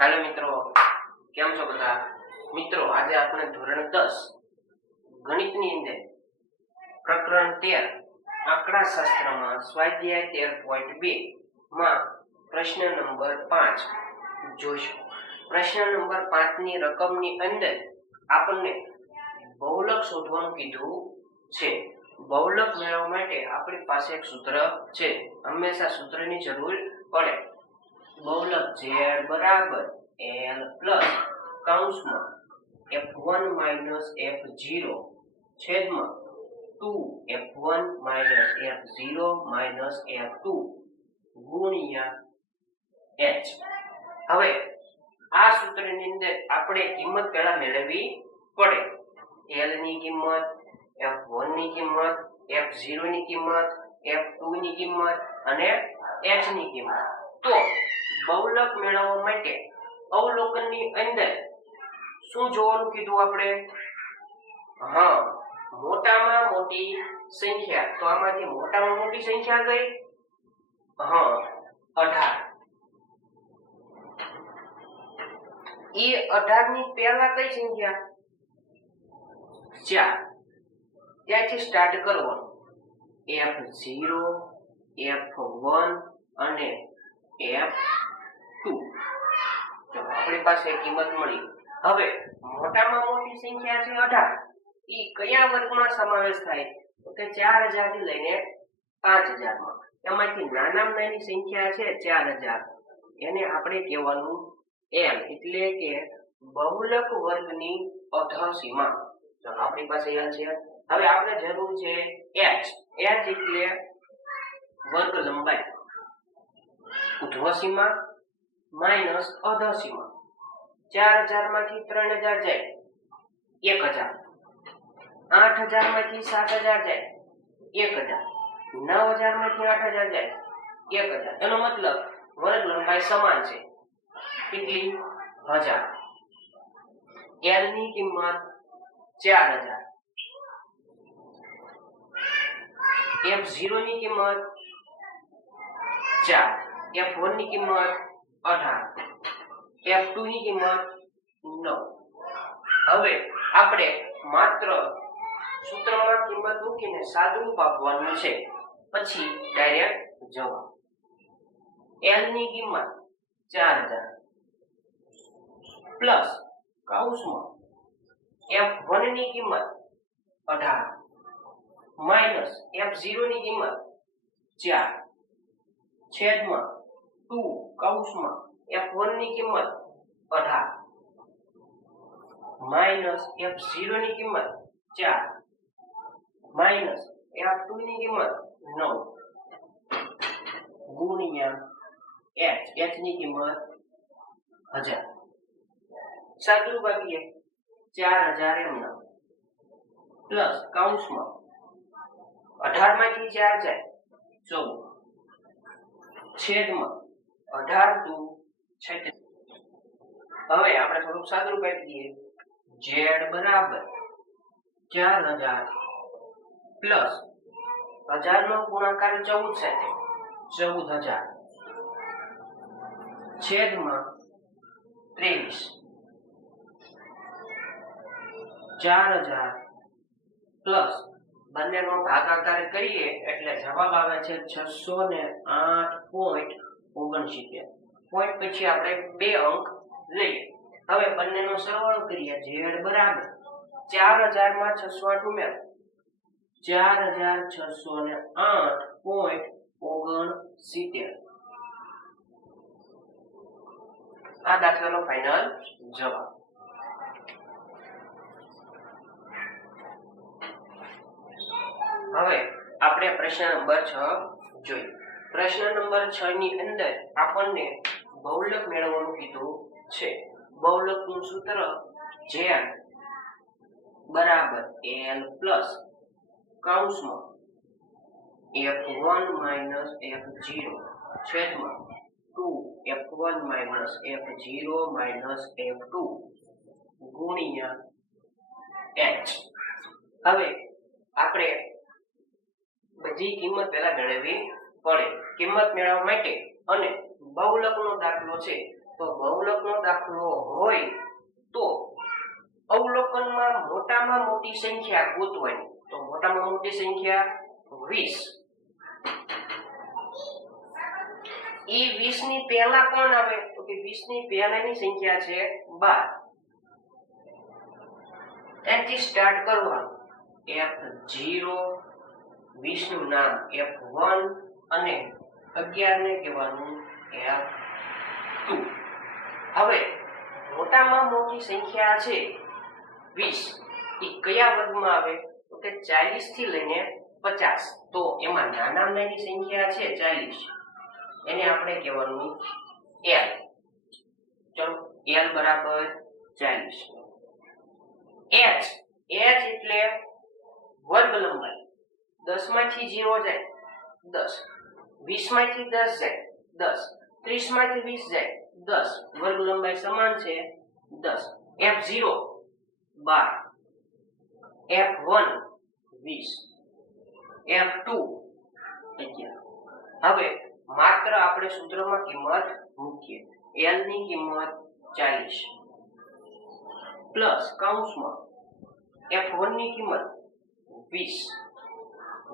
Hello मित्रों, केम छो बधा? मित्रों, आज आपणे धोरण 10 गणितनी अंदर प्रकरण 13 आंकड़ाशास्त्रमां स्वाध्याय 13.2 मां प्रश्न नंबर 5 जोशो। प्रश्न नंबर 5 ની રકમની અંદર આપણને બહુલક શોધવાનું કીધું છે। બહુલક મેળવવા માટે આપણી પાસે એક સૂત્ર છે। હંમેશા સૂત્રની જરૂર પડે। बहुलक z बराबर l प्लस काउंसमां f1 माइनस f0 छेदमां 2f1 minus f0 minus f2 गुणिया h। હવે આ સૂત્રની અંદર આપણે કિંમત પહેલા મેળવવી પડે। l ની કિંમત, f1 ની કિંમત, f0 ની કિંમત, f2 ની કિંમત અને h ની કિંમત। તો बहुलक મેળવવા માટે અવલોકનની અંદર શું જોવાનું કીધું આપણે? હા, મોટામાં મોટી સંખ્યા। તો આમાંથી મોટામાં મોટી સંખ્યા કઈ? હા, 18। એ 18 ની પહેલા કઈ સંખ્યા? 4। ત્યાંથી સ્ટાર્ટ કરવાનું। f0 f1 અને f2। જો આપણી પાસે કિંમત મળી। હવે મોટામાં મોટી સંખ્યા છે 18। ઈ કયા વર્ગમાં સમાવેશ થાય? તો કે 4000 થી લઈને 5000 માં। એમાંથી નાનામાં નાની સંખ્યા છે 4000, એને આપણે કહેવાનું m, એટલે કે બહુલક વર્ગની અધસીમા। ચાલો આપણી પાસે l છે। હવે આપણે જરૂર છે h। h એટલે વર્ગ લંબાઈ। ઉર્ધ્વસીમા माइनस अधसीमा। 4000 मांथी 3000 जाए 1000, 8000 मांथी 7000 जाए 1000, 9000 मांथी 8000 जाए 1000। एनो मतलब वर्ग लंबाई समान छे। કેટલી? 1000। l ની કિંમત 4000, f0 ની કિંમત 4, f1 ની કિંમત 18, f2 ની કિંમત 9। હવે આપણે માત્ર સૂત્રમાં કિંમત મૂકીને સાદુરૂપ આપવાનું છે, પછી ડાયરેક્ટ જવાબ। l ની કિંમત 4000 પ્લસ કૌંસમાં f1 ની કિંમત 18 માઈનસ f0 ની કિંમત 4 છેદમાં 2 કૌંસમાં f1 ની કિંમત 18 માઈનસ f0 ની કિંમત 4 માઈનસ f2 ની કિંમત 9 ગુણ્યા h। h ની કિંમત 1000। સાદુરૂપ આપીએ 4000 એમના પ્લસ કૌંસમાં 18 માંથી 4 જાય 14 છેદમાં 18 દુ 36। હવે આપણે થોડુંક સાદુરૂપ આપી દઈએ। z બરાબર 4000 પ્લસ 1000 નો ગુણાકાર 14 સાથે 14000 છેદમાં 23। 4000 પ્લસ બંનેનો ભાગાકાર કરીએ એટલે જવાબ આવે છે 608.69। પોઈન્ટ પછી આપણે બે અંક લઈએ। હવે બંનેનો સરવાળો કરીએ। z બરાબર 4000 માં 608 ઉમેરો 4608.69। આ દાખલાનો ફાઇનલ જવાબ। હવે આપણે પ્રશ્ન નંબર 6 જોઈએ। પ્રશ્ન નંબર 6 ની અંદર આપણને બહુલક મેળવવાનું કીધું છે। બહુલકનું સૂત્ર z બરાબર l પ્લસ કૌંસમાં f1 માઈનસ f0 છેદમાં 2f1 minus f0 minus f2 ગુણ્યા h। હવે આપણે બધી કિંમત પહેલા મેળવવી પડે। કિંમત મેળવવા માટે અને બહુલકનો દાખલો છે તો બહુલકનો દાખલો હોય તો અવલોકનમાં મોટામાં મોટી સંખ્યા ગોતવાની. તો મોટામાં મોટી સંખ્યા 20. એ 20 ની પહેલા કોણ આવે? તો કે 20 ની પહેલાની સંખ્યા છે 12. એનાથી સ્ટાર્ટ કરવાનું. F0, 20 નું નામ F1 અને 11 ને કહેવાનું F2. હવે મોટામાં મોટી સંખ્યા છે 20, એ કયા વર્ગમાં આવે? તો કે 40 થી લઈને 50. તો એમાં નાનામાં નાની સંખ્યા છે 40, એને આપણે કહેવાનું L. ચલો, L બરાબર 40. H એટલે વર્ગ લંબાઈ. 10 માંથી 0 જાય 10, 20 માંથી 10 જાય 10, 30 માંથી 20 જાય 10. વર્ગ લંબાઈ સમાન છે 10. F0 12, F1 20, F2 11. હવે માત્ર આપણે સૂત્રમાં કિંમત મૂકીએ. L ની કિંમત 40 પ્લસ કૌંસમાં F1 ની કિંમત 20,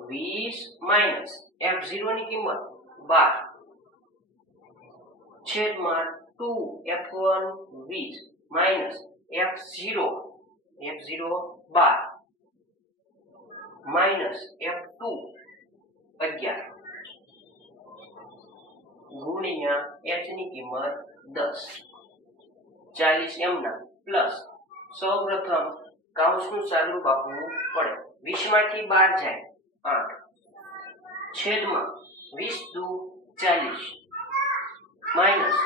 20 માઈનસ F0 ની કિંમત 12 છેદમાં 2F1 20 minus F0 12 minus F2 11 ગુણ્યા H ની કિંમત 10. 40 એમના પ્લસ સૌપ્રથમ કૌંસનું સાદુરૂપ આપવું પડે. 20 માંથી 12 જાય 8 છેદમાં 20 દુ 40 માઈનસ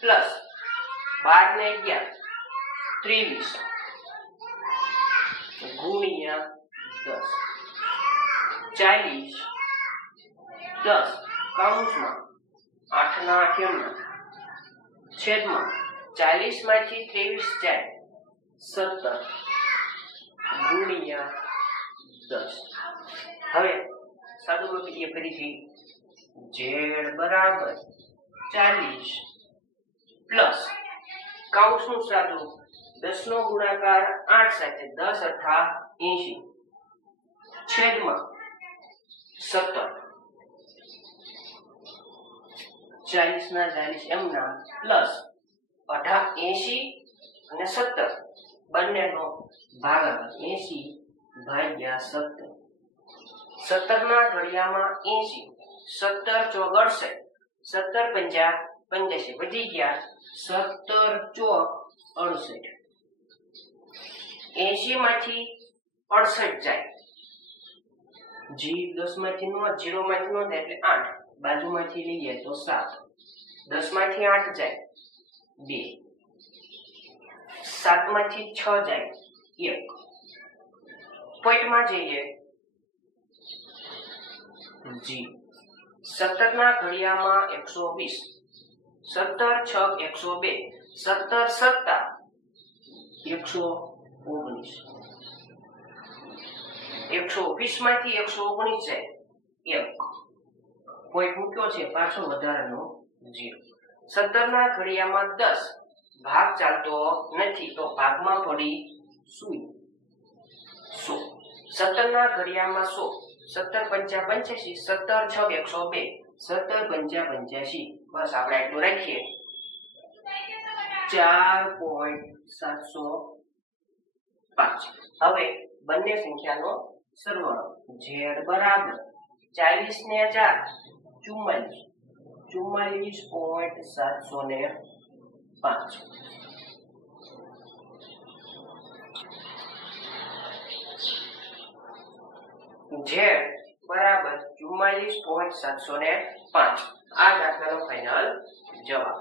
પ્લસ 12 ને 11 23 ગુણ્યા 10. 40 10 કૌંસમાં 8 ના 8 એમના છેદમાં 40 માંથી 23 જાય 17 ગુણ્યા 10. હવે સાદુરૂપ આપીએ ફરીથી. Z બરાબર 40 પ્લસ કૌંસનું સાદુરૂપ 10 નો ગુણાકાર 8 સાથે 10 અઠા 80 છેદમાં 17 40 ના 40 એમના પ્લસ 80 અને 17 બંનેનો ભાગાકાર 80 ભાગ્યા 17. 17 ના ઘડિયામાં 80, 17 ચોક 68, 17 પંજા 85 વધી ગયા 17 ચોક 68. 80 માંથી 68 જાય. જી 10 માંથી નો 0 માંથી નો એટલે 8, બાજુમાંથી લઈએ તો 7. 10 માંથી 8 જાય 2, 7 માંથી 6 જાય 1. પોઈન્ટમાં જઈએ. જી 17 ના ઘડિયામાં 120, 17 છક 102, 17 સત્તા 119. 120 માંથી 119 જાય 1. પોઈન્ટ મૂક્યો છે, પાછો વધારાનો 0. 17 ના ઘડિયામાં 10, ભાગ ચાલતો નથી તો ભાગમાં પડી સૂઈ 100. 17 ના ઘડિયામાં 100, 17 પંચા 85, 17 છક 102, 17 પંચા 85. બસ આપણે એટલું રાખીએ. 4.705. હવે બંને સંખ્યાનો સરવાળો. Z બરાબર 40 ને 4 44.705. Z બરાબર 44.705. આ દાખલાનો ફાઇનલ જવાબ.